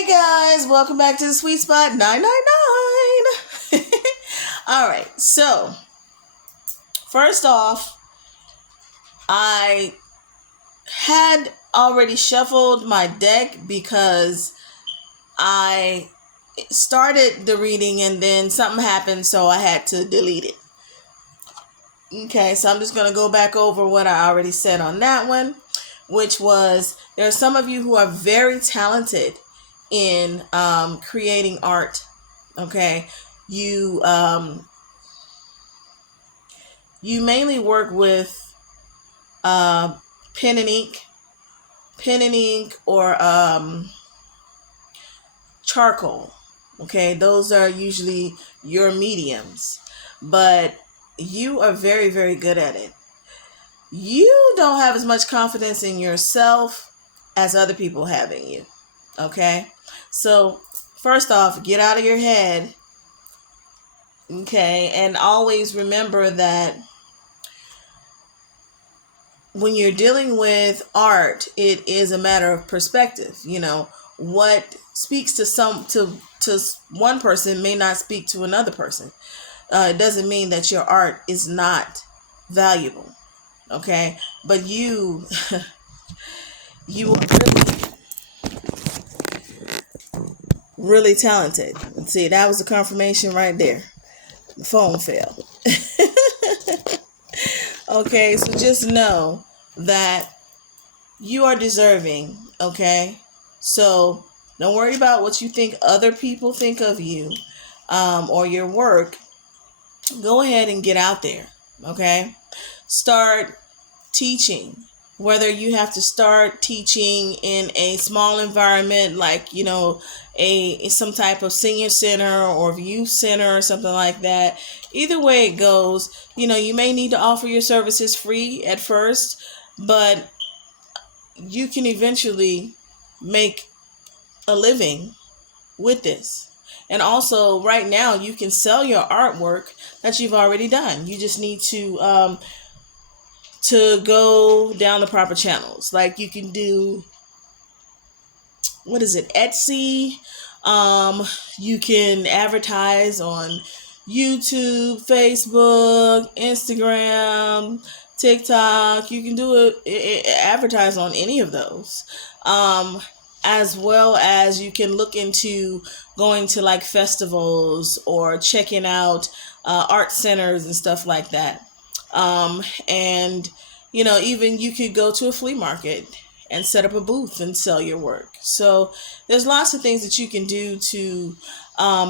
Hey guys, welcome back to the Sweet Spot 999. All right, so first off, I had already shuffled my deck because I started the reading and then something happened, so I had to delete it. Okay, so I'm just going to go back over what I already said on that one, which was there are some of you who are very talented in creating art. Okay, you you mainly work with uh, pen and ink, or charcoal. Okay, those are usually your mediums, but you are very, very good at it. You don't have as much confidence in yourself as other people have in you. Okay, so first off, get out of your head. Okay, and always remember that when you're dealing with art, it is a matter of perspective. What speaks to one person may not speak to another person. It doesn't mean that your art is not valuable. Okay, but you you are really talented. See, that was a confirmation right there. The phone fell. Okay, so just know that you are deserving. Okay, so don't worry about what you think other people think of you, or your work. Go ahead and get out there. Okay, start teaching. Whether you have to start teaching in a small environment, like a some type of senior center or youth center or something like that. Either way it goes, you may need to offer your services free at first, but you can eventually make a living with this. And also, right now, you can sell your artwork that you've already done. You just need to go down the proper channels. Like you can do, what is it, Etsy. You can advertise on YouTube, Facebook, Instagram, TikTok. You can do advertise on any of those. As well as you can look into going to like festivals or checking out art centers and stuff like that. And even you could go to a flea market and set up a booth and sell your work. So there's lots of things that you can do to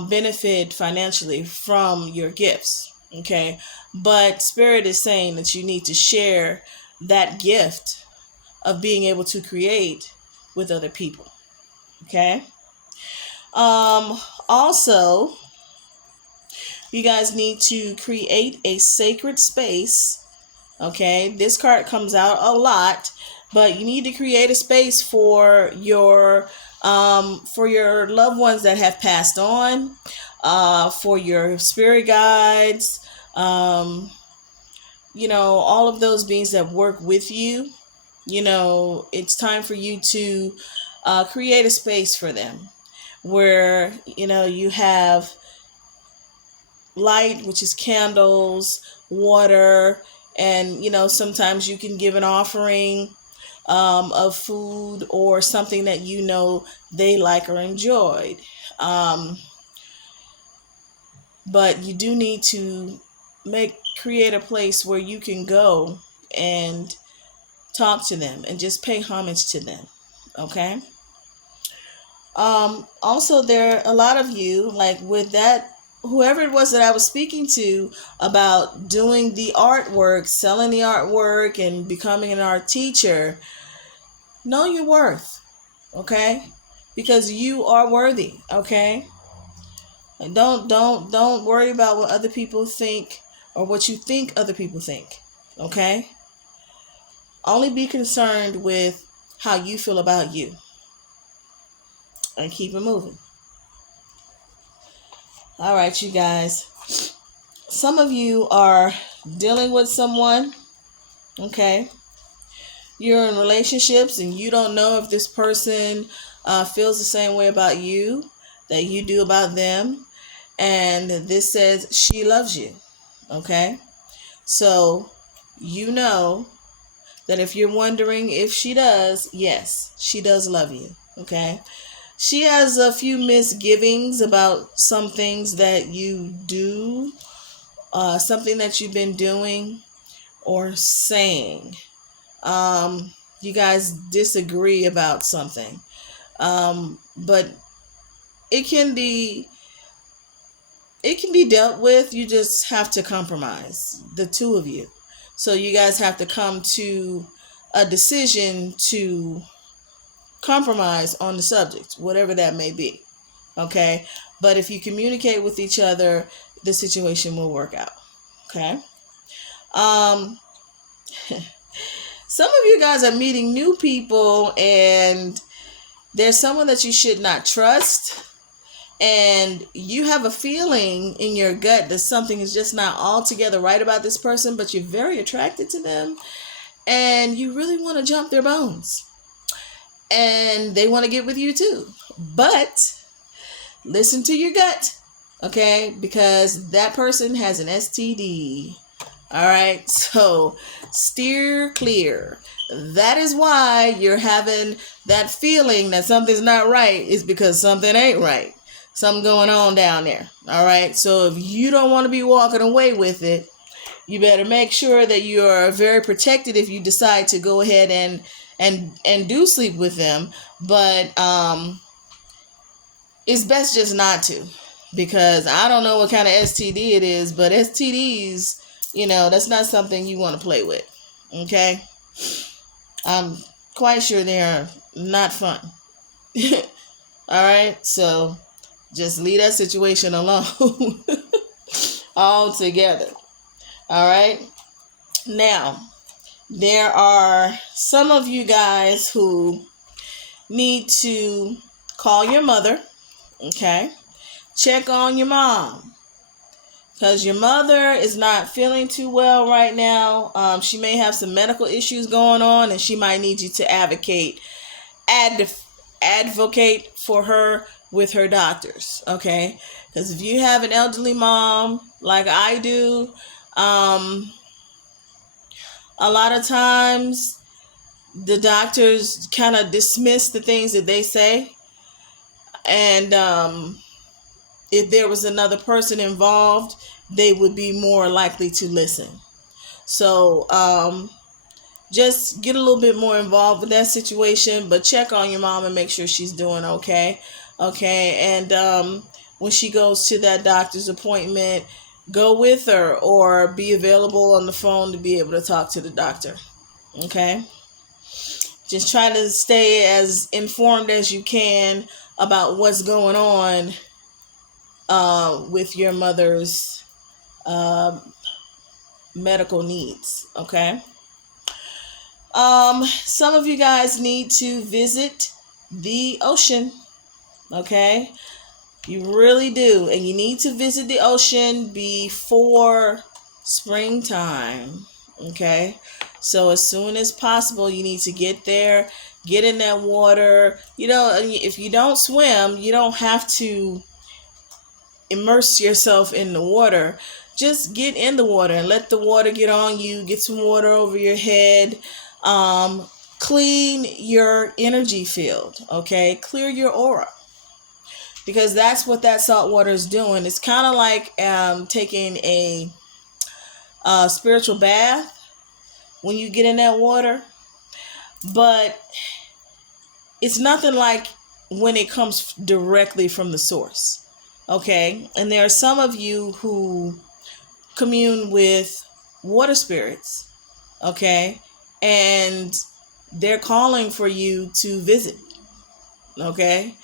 benefit financially from your gifts. Okay, but Spirit is saying that you need to share that gift of being able to create with other people. Okay. Also, you guys need to create a sacred space. Okay, this card comes out a lot, but you need to create a space for your loved ones that have passed on, for your spirit guides, all of those beings that work with you. It's time for you to create a space for them where you have light, which is candles, water, and sometimes you can give an offering of food or something that they like or enjoyed. But you do need to create a place where you can go and talk to them and just pay homage to them. Okay. Also, there are a lot of you, like with that, whoever it was that I was speaking to about doing the artwork, selling the artwork, and becoming an art teacher. Know your worth, okay? Because you are worthy, okay? And don't worry about what other people think or what you think other people think, okay? Only be concerned with how you feel about you. And keep it moving. All right, you guys. Some of you are dealing with someone, okay? you're in relationships and you don't know if this person feels the same way about you that you do about them. And this says she loves you. Okay? So you know that if you're wondering if she does, yes, she does love you. Okay? She has a few misgivings about some things that you do, something that you've been doing or saying. You guys disagree about something. But it can be dealt with. You just have to compromise, the two of you. So you guys have to come to a decision to compromise on the subject, whatever that may be. Okay? But if you communicate with each other, the situation will work out. Okay? Um some of you guys are meeting new people, and there's someone that you should not trust, and you have a feeling in your gut that something is just not altogether right about this person, but you're very attracted to them and you really want to jump their bones, and they want to get with you too. But listen to your gut, okay? Because that person has an STD. All right, so steer clear. That is why you're having that feeling that something's not right, is because something ain't right. Something going on down there. All right, so if you don't want to be walking away with it, you better make sure that you are very protected if you decide to go ahead and do sleep with them. But it's best just not to, because I don't know what kind of STD it is, but STDs, that's not something you want to play with. Okay? I'm quite sure they are not fun. All right? So just leave that situation alone altogether. All right? Now, there are some of you guys who need to call your mother. Okay? Check on your mom, because your mother is not feeling too well right now. She may have some medical issues going on, and she might need you to advocate for her with her doctors, okay? Because if you have an elderly mom like I do, a lot of times the doctors kind of dismiss the things that they say, and if there was another person involved, they would be more likely to listen. So just get a little bit more involved with that situation, but check on your mom and make sure she's doing okay. Okay, and when she goes to that doctor's appointment, go with her or be available on the phone to be able to talk to the doctor. Okay? Just try to stay as informed as you can about what's going on with your mother's medical needs. Okay? Some of you guys need to visit the ocean. Okay? You really do. And you need to visit the ocean before springtime. Okay? So as soon as possible, you need to get there, get in that water. If you don't swim, you don't have to immerse yourself in the water. Just get in the water and let the water get on you. Get some water over your head. Clean your energy field. Okay? Clear your aura. Because that's what that salt water is doing. It's kind of like taking a spiritual bath when you get in that water. But it's nothing like when it comes directly from the source. Okay? And there are some of you who commune with water spirits. Okay? And they're calling for you to visit. Okay?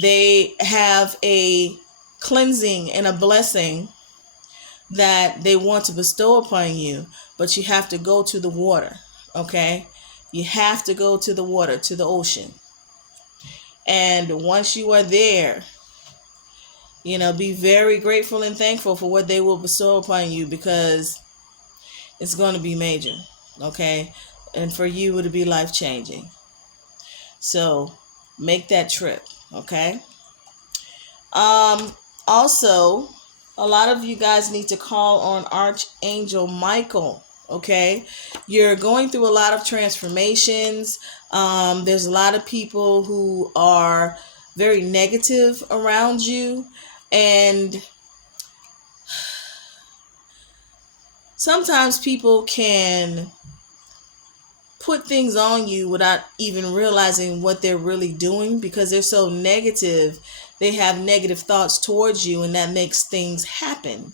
They have a cleansing and a blessing that they want to bestow upon you, but you have to go to the water, okay? You have to go to the water, to the ocean. And once you are there, be very grateful and thankful for what they will bestow upon you, because it's going to be major, okay? and for you it'll be life changing. So make that trip, okay? Also, a lot of you guys need to call on Archangel Michael, okay? You're going through a lot of transformations. There's a lot of people who are very negative around you, and sometimes people can put things on you without even realizing what they're really doing, because they're so negative. They have negative thoughts towards you, and that makes things happen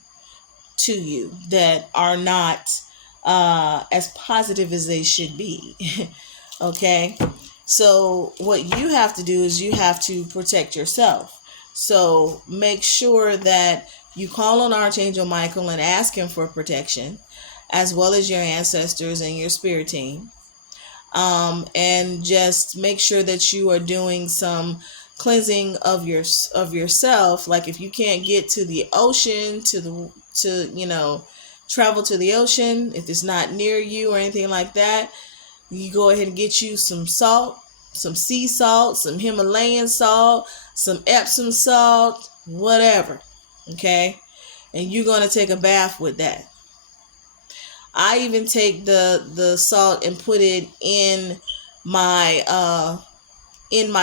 to you that are not as positive as they should be. Okay? So what you have to do is you have to protect yourself. So make sure that you call on Archangel Michael and ask him for protection, as well as your ancestors and your spirit team. And just make sure that you are doing some cleansing of yourself. Like if you can't get to the ocean, to travel to the ocean, if it's not near you or anything like that, you go ahead and get you some salt, some sea salt, some Himalayan salt, some Epsom salt, whatever. Okay, and you're going to take a bath with that. I even take the salt and put it in my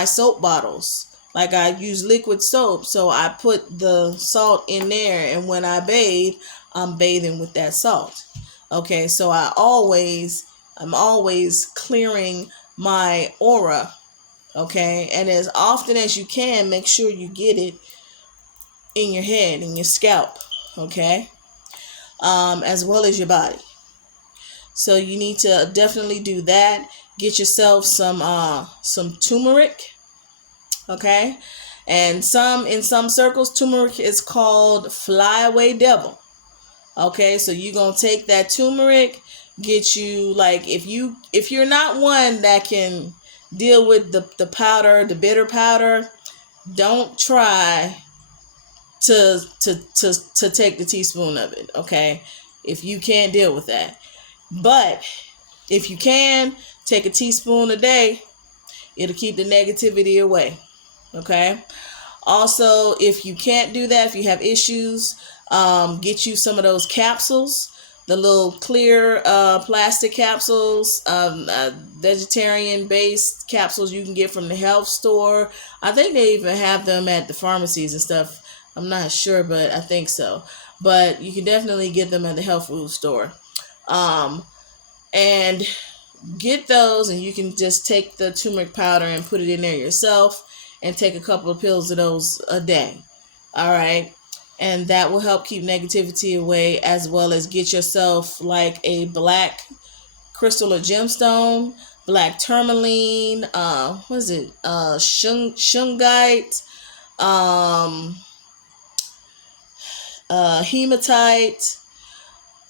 soap bottles. Like I use liquid soap, so I put the salt in there, and when I bathe, I'm bathing with that salt. Okay, so I'm always clearing my aura. Okay, and as often as you can, make sure you get it in your head, in your scalp. Okay, as well as your body. So you need to definitely do that. Get yourself some turmeric, okay? And in some circles, turmeric is called flyaway devil. Okay, so you're gonna take that turmeric, get you, like, if you're not one that can deal with the powder, the bitter powder, don't try to take the teaspoon of it, okay? If you can't deal with that. But if you can, take a teaspoon a day. It'll keep the negativity away. Okay? Also, if you can't do that, if you have issues, get you some of those capsules, the little clear plastic capsules, vegetarian-based capsules you can get from the health store. I think they even have them at the pharmacies and stuff. I'm not sure, but I think so. But you can definitely get them at the health food store. And get those, and you can just take the turmeric powder and put it in there yourself, and take a couple of pills of those a day. All right, and that will help keep negativity away, as well as get yourself like a black crystal or gemstone, black tourmaline, what is it, shungite, hematite,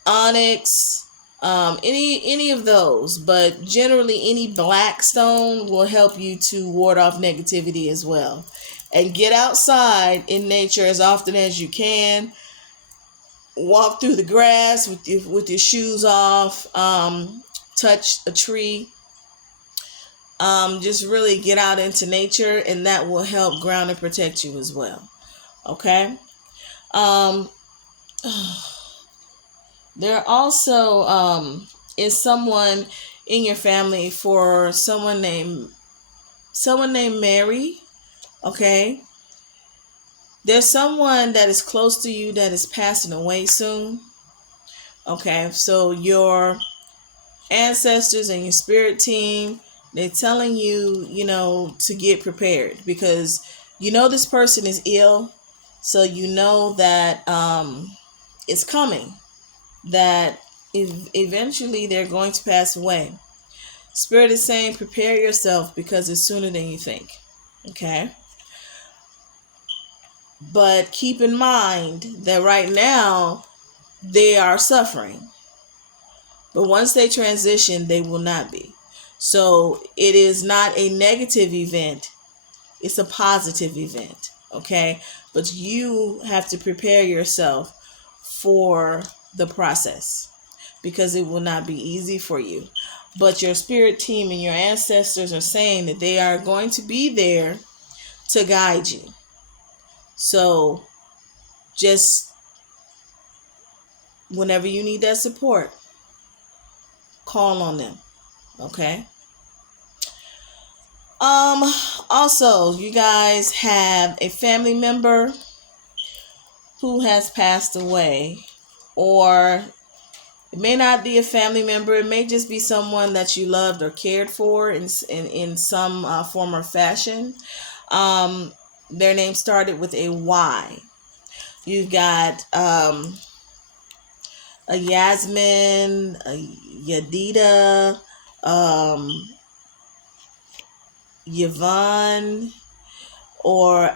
onyx, any of those, but generally any black stone will help you to ward off negativity as well. And get outside in nature as often as you can. Walk through the grass with your shoes off. Touch a tree. Just really get out into nature, and that will help ground and protect you as well. Okay. There also is someone in your family, for someone named Mary. Okay. There's someone that is close to you that is passing away soon. Okay, so your ancestors and your spirit team, they're telling you, to get prepared, because this person is ill. So that it's coming, that eventually they're going to pass away. Spirit is saying prepare yourself, because it's sooner than you think. Okay? But keep in mind that right now they are suffering. But once they transition, they will not be. So it is not a negative event. It's a positive event. Okay? But you have to prepare yourself for the process, because it will not be easy for you. But your spirit team and your ancestors are saying that they are going to be there to guide you. So just whenever you need that support, call on them. Okay? Also, you guys have a family member who has passed away, or it may not be a family member. It may just be someone that you loved or cared for in some form or fashion. Their name started with a Y. You've got a Yasmin, a Yadida, Yvonne, or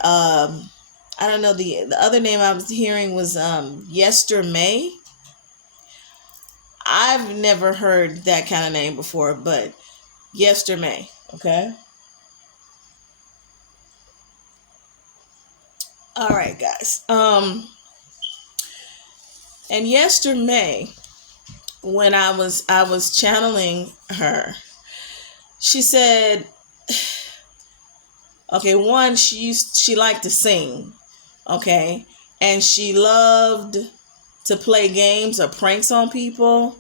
I don't know, the other name I was hearing was Yester May. I've never heard that kind of name before, but Yester May, okay? All right, guys. And Yester May, when I was channeling her, she said, okay, one, she liked to sing, okay, and she loved to play games or pranks on people.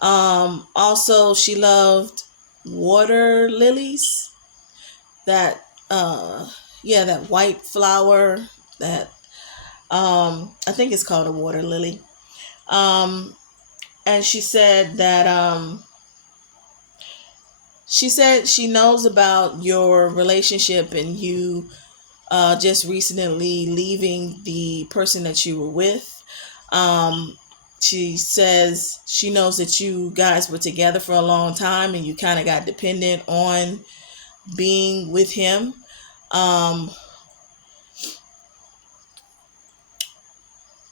Also, she loved water lilies. That that white flower that I think it's called a water lily. And she said that she said she knows about your relationship and you just recently leaving the person that you were with. She says she knows that you guys were together for a long time and you kind of got dependent on being with him.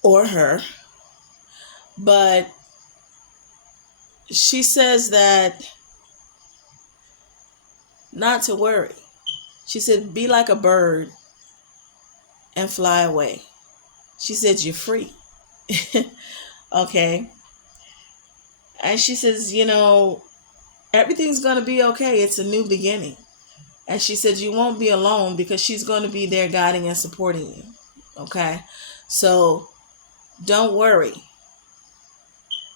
Or her. But she says that not to worry. She said, be like a bird and fly away. She said, you're free. Okay. And she says, everything's going to be okay. It's a new beginning. And she said, you won't be alone because she's going to be there guiding and supporting you. Okay. So don't worry.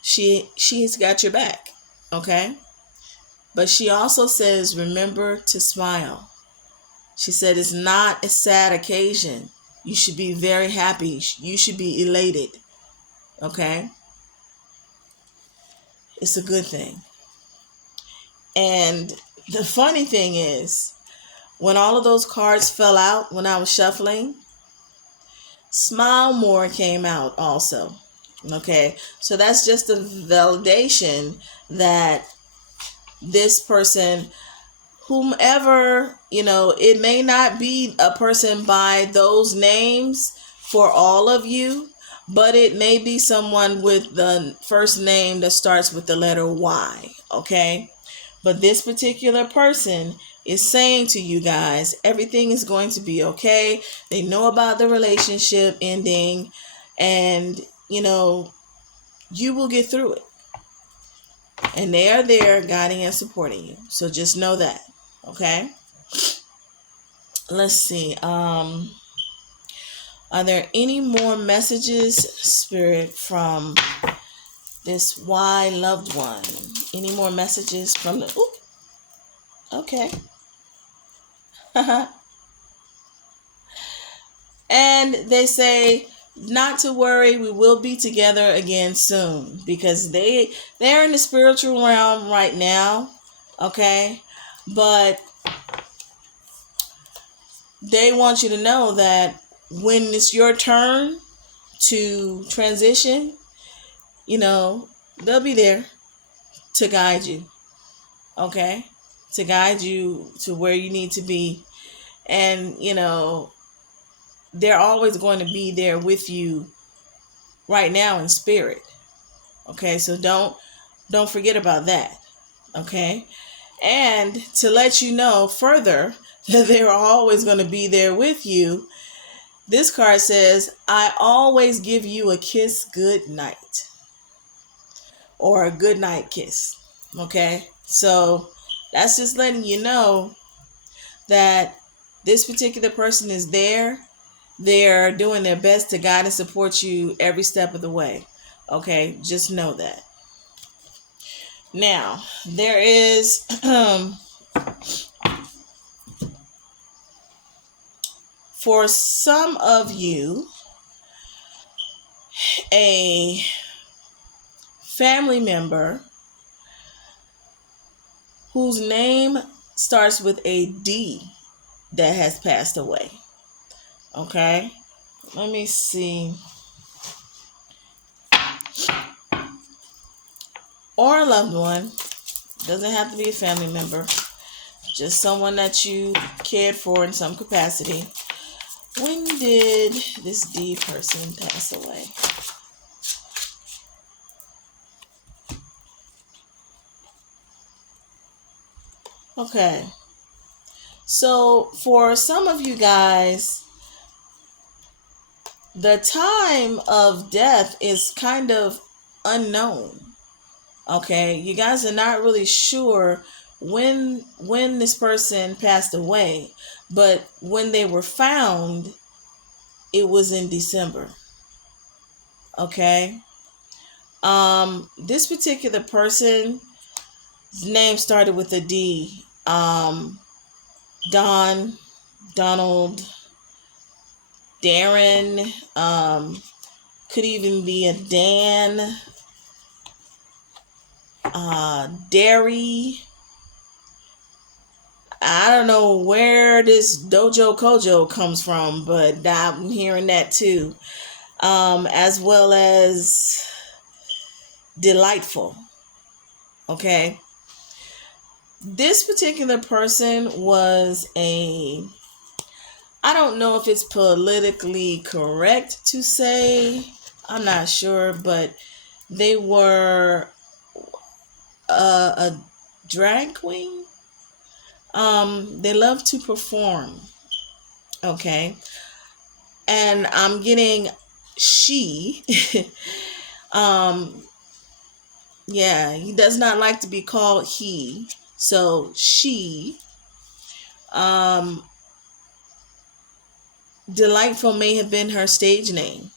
She's got your back. Okay. But she also says, remember to smile. She said, it's not a sad occasion. You should be very happy. You should be elated. Okay? It's a good thing. And the funny thing is, when all of those cards fell out when I was shuffling, Smile More came out also. Okay? So that's just a validation that this person, whomever, it may not be a person by those names for all of you, but it may be someone with the first name that starts with the letter Y, okay? But this particular person is saying to you guys, everything is going to be okay. They know about the relationship ending, and, you will get through it. And they are there guiding and supporting you. So just know that. Okay? Let's see. Are there any more messages, Spirit, from this Y loved one? Any more messages from the... Ooh, okay. And they say, not to worry, we will be together again soon, because they're in the spiritual realm right now, okay? But they want you to know that when it's your turn to transition, they'll be there to guide you, okay? To guide you to where you need to be. And, they're always going to be there with you right now in spirit. Okay, so don't forget about that. Okay? And to let you know further that they're always going to be there with you, this card says, I always give you a kiss good night. or a good night kiss. Okay? So that's just letting you know that this particular person is there. They're doing their best to guide and support you every step of the way. Okay? Just know that. Now, there is for some of you, a family member whose name starts with a D that has passed away. Okay? Let me see. Or a loved one. Doesn't have to be a family member. Just someone that you cared for in some capacity. When did this D person pass away? Okay. So for some of you guys, the time of death is kind of unknown. Okay, you guys are not really sure when this person passed away, but when they were found, it was in December. Okay. This particular person's name started with a D. Donald, Darren, could even be a Dan, Derry. I don't know where this Dojo Kojo comes from, but I'm hearing that too. As well as Delightful. Okay. This particular person was I don't know if it's politically correct to say, I'm not sure, but they were a drag queen. They love to perform. Okay. And I'm getting she. Yeah, he does not like to be called he. So she. Delightful may have been her stage name.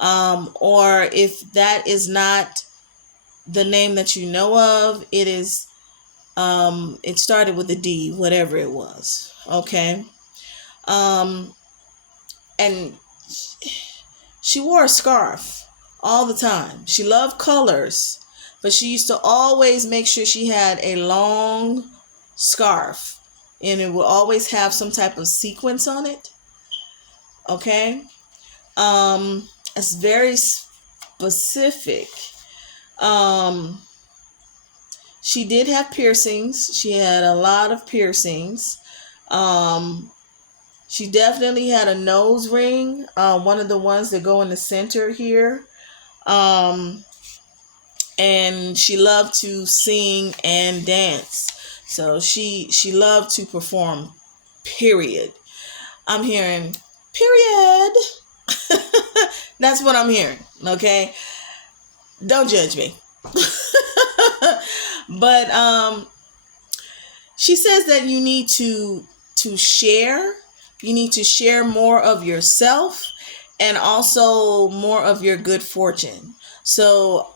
Or if that is not the name that you know of, it is it started with a D, whatever it was. Okay. And she wore a scarf all the time. She loved colors, but she used to always make sure she had a long scarf, and it would always have some type of sequence on it. Okay. It's very specific. She did have piercings. She had a lot of piercings. She definitely had a nose ring, one of the ones that go in the center here. And she loved to sing and dance. So she loved to perform, period. I'm hearing, period. That's what I'm hearing, okay? Don't judge me. But she says that you need to share. You need to share more of yourself and also more of your good fortune. So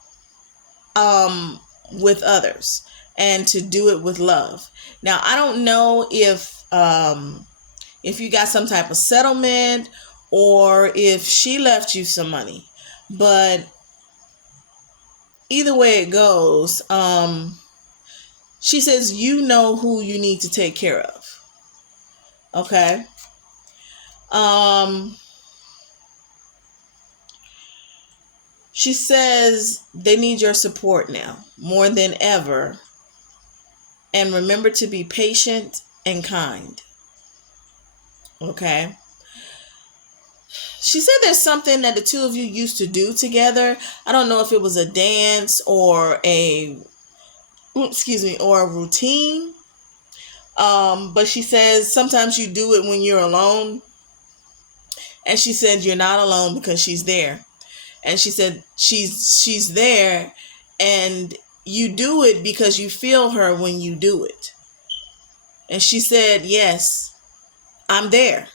with others, and to do it with love. Now, I don't know if you got some type of settlement or if she left you some money, but either way it goes, she says you know who you need to take care of. Okay. She says they need your support now more than ever. And remember to be patient and kind. Okay. She said there's something that the two of you used to do together. I don't know if it was a dance or a routine. But she says sometimes you do it when you're alone. And she said you're not alone because she's there. And she said she's there, And you do it because you feel her when you do it. And she said, yes, I'm there.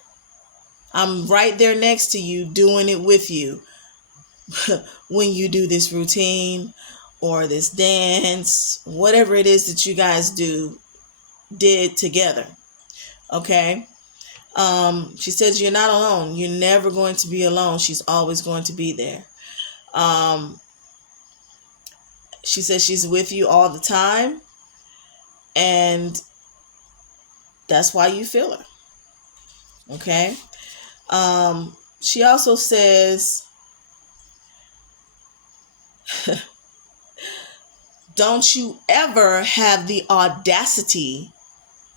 I'm right there next to you doing it with you when you do this routine or this dance, whatever it is that you guys did together. Okay. She says you're not alone. You're never going to be alone. She's always going to be there. She says she's with you all the time, and that's why you feel her. Okay. She also says, don't you ever have the audacity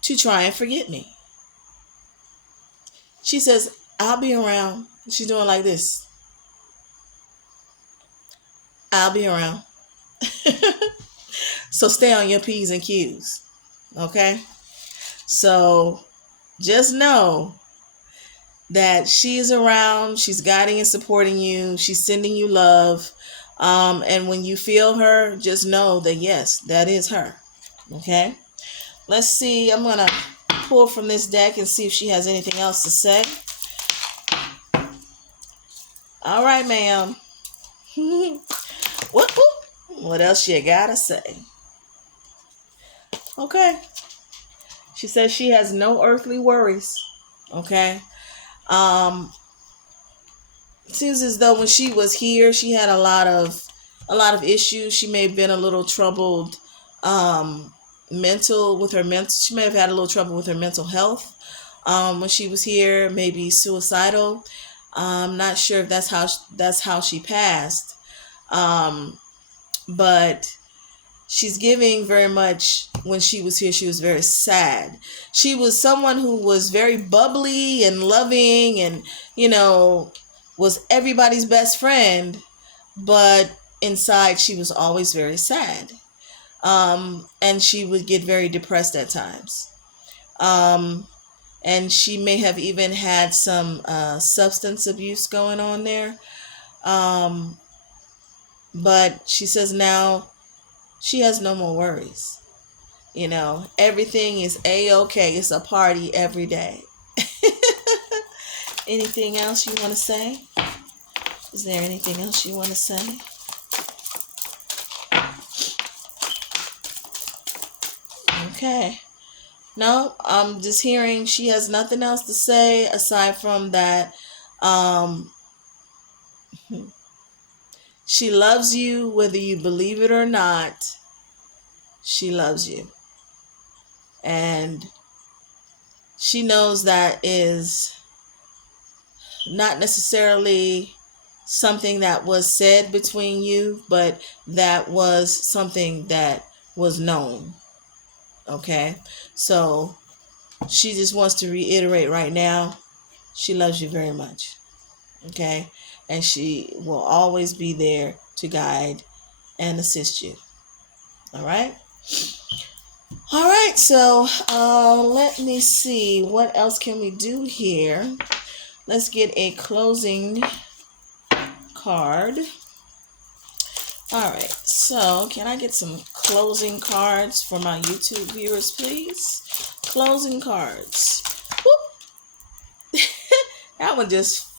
to try and forget me. She says, I'll be around. She's doing like this. I'll be around. So stay on your P's and Q's. Okay? So just know that she's around. She's guiding and supporting you. She's sending you love. And when you feel her, just know that, yes, that is her. Okay? Let's see. I'm going to pull from this deck and see if she has anything else to say. All right, ma'am. What else you gotta say? Okay. She says she has no earthly worries. Okay. Seems as though when she was here, she had a lot of issues. She may have been a little troubled she may have had a little trouble with her mental health when she was here, maybe suicidal. I'm not sure if that's how she passed. But she's giving very much. When she was here, she was very sad. She was someone who was very bubbly and loving and, was everybody's best friend. But inside, she was always very sad. And she would get very depressed at times. And she may have even had some substance abuse going on there. But she says now she has no more worries. Everything is A-okay. It's a party every day. Anything else you want to say? Is there anything else you want to say? Okay. No, I'm just hearing she has nothing else to say aside from that. She loves you, whether you believe it or not. She loves you. And she knows that is not necessarily something that was said between you, but that was something that was known. Okay? So she just wants to reiterate right now, she loves you very much. Okay? And she will always be there to guide and assist you. All right? All right, so let me see. What else can we do here? Let's get a closing card. All right, so can I get some closing cards for my YouTube viewers, please? Closing cards. Whoop. That one just